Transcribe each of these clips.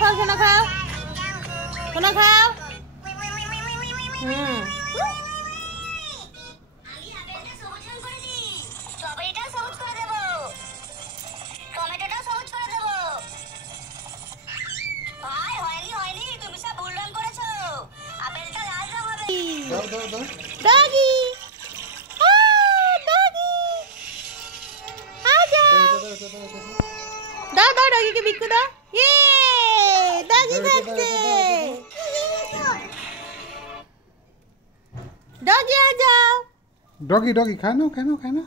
খাও সোনা খাও সোনা খাও। डॉगी डॉगी आजा दाओ दाओ डॉगी के बिक्कू दाओ ये डॉगी खाते डॉगी आ जाओ डॉगी डॉगी खाना खाना खाना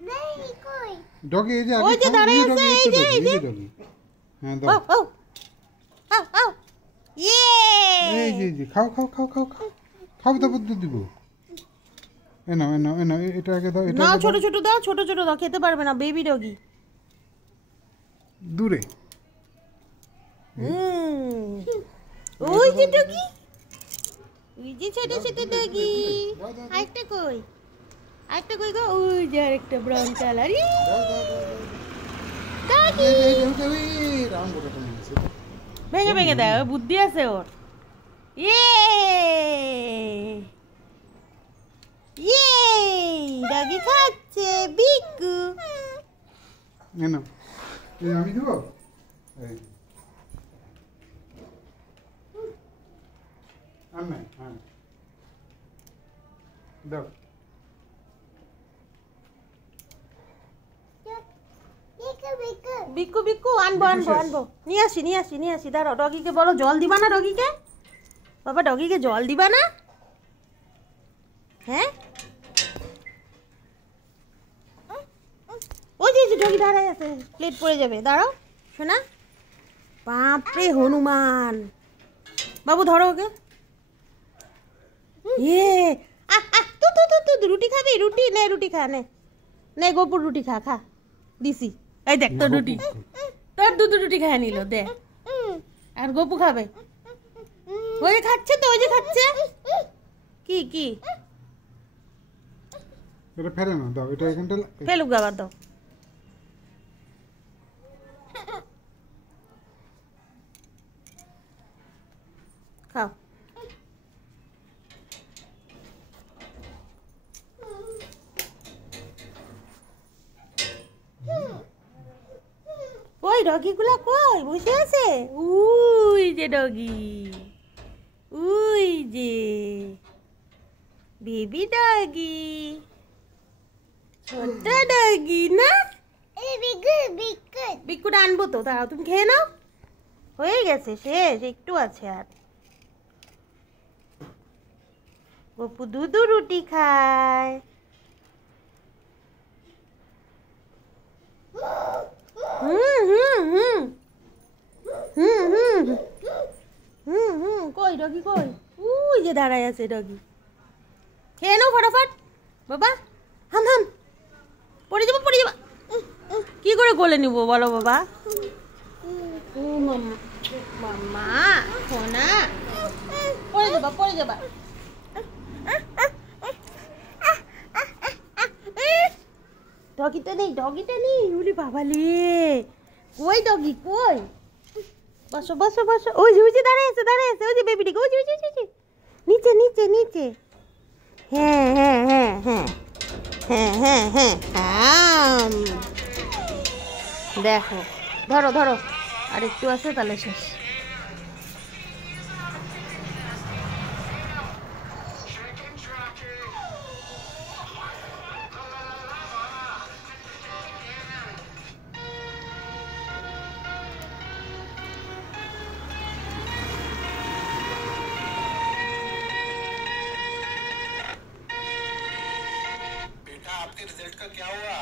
नहीं कोई डॉगी ये वो जो दाने से ये डॉगी हां दो ओ ओ ये खाओ खाओ खाओ खाओ खाओ খাও তো দুধ দিব এনো এনো এনো এটা আগে দাও এটা না ছোট ছোট দাও ছোট ছোট দাও খেতে পারবে না বেবি ডগি দূরে ওই যে ডগি ওই যে ছোট ছোট ডগি আরেকটা কই গো ওই যে আরেকটা ব্রাউন কালার ডগি রাউন্ড করে নিয়েছে ভেঙে ভেঙে দাও বুদ্ধি আছে ওর ये डॉगी खाচ্ছে बिक्कू এনো এই আমি দেব এই আম্মা হ্যাঁ দাও बिक्कू बिक्कू আনবো আনবো আনবো নিয়ে আসি দাঁড়াও ডগিকে বলো জল দিবা না ডগিকে বাবা ডগিকে জল দিবা না হ্যাঁ ওই যে ডগি দাঁড়ায় আছে প্লেট পড়ে যাবে দাঁড়াও শোনা বাপরে হনুমান বাবু ধরো ওকে তু রুটি খাবি রুটি নে রুটি খা নে গোপুর রুটি খা খা দিছি এই দেখ তোর রুটি তোর দুটো রুটি খায় নিল দে আর গোপু খাবে ওই যে খাচ্ছে তো ওই যে খাচ্ছে কি কি এটা ফেলে না দাও এটা এখানটা ফেলুক আবার দাও খাও ওই ডগিগুলা কই বসে আছে উই যে ডগি উই যে বেবি ডগি ছোট ডগি না বিক্কুটা আনবো তো দাঁড়াও তুমি খেয়ে নাও হয়ে গেছে শেষ একটু আছে আর গপু দুধু রুটি খায় কই ডগি কই উই যে দাঁড়ায় আছে ডগি খেয়ে নাও ফটাফট বাবা হাম হাম পড়ে যাবো কি করে কোলে নিব বলো বাবা ও মাম্মা সোনা পড়ে যাবা ডগিটা নেই উলি বাবা লে কই ডগি কই বসো ওই যে দাঁড়ায় আছে ওই যে বেবিটি ওই যে নিচে হ্যাঁ দেখো ধরো আর একটু আছে তাহলে শেষ आपके रिजल्ट का क्या हुआ?